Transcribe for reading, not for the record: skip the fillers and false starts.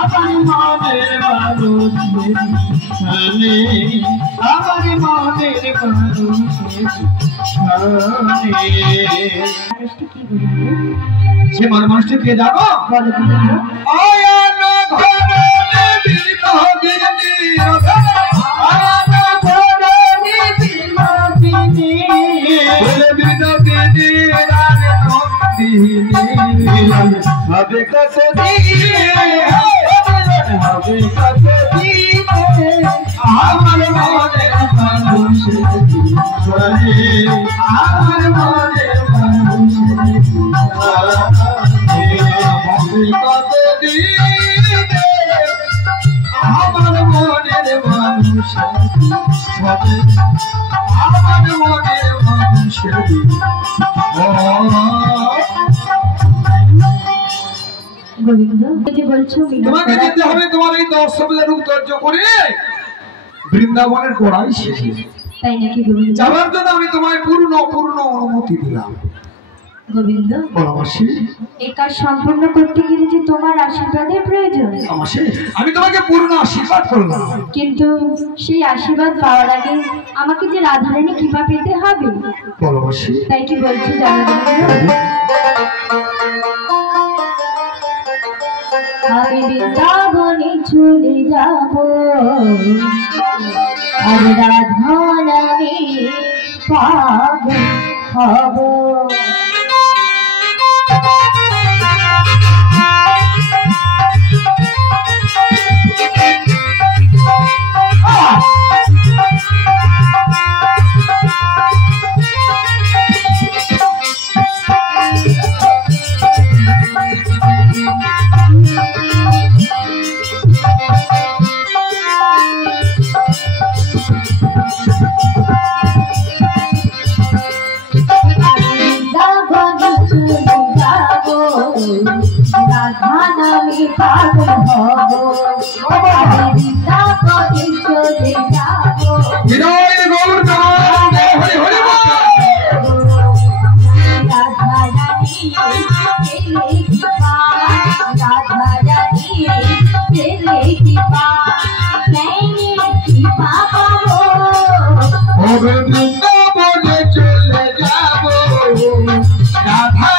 আমার মনের মানুষের ছানে আমার মনের মানুষের ছানে সে মন মানুষটি পেয়ে যাবো হবে কত হবে কত আমার মনের মানুষের ছানে আমার মনের মানুষের হবে কত আমার মনের মানুষের ছানে আমার মনের মানুষের তোমাকে যেতে হবে তোমার এই 10 সপ্তাহের রূপ ধৈর্য করে বৃন্দাবনের গোড়ায় শেষে তাই নাকি গোবিন্দ? যাওয়ার জন্য আমি তোমায় পূর্ণ অনুমতি দিলাম গোবিন্দ। এই কাজ সম্পূর্ণ করতে গেলে যে তোমার আশীর্বাদের প্রয়োজন। আমি তোমাকে পূর্ণ আশীর্বাদ করলাম, কিন্তু সেই আশীর্বাদ পাওয়ার আগে আমাকে যে রাধারানী কৃপা পেতে হবে। তাই কি বলছি জানো গোবিন্দ? আমি বৃন্দাবনে চলে যাব আর রাধা নামে পাগল হব। পাগল হব বৃন্দাবনে চলে যাব রাধারানী পেলে কৃপা রাধারানী পেলে কৃপা কৃপা পাবো বৃন্দাবনে চলে যাব রাধা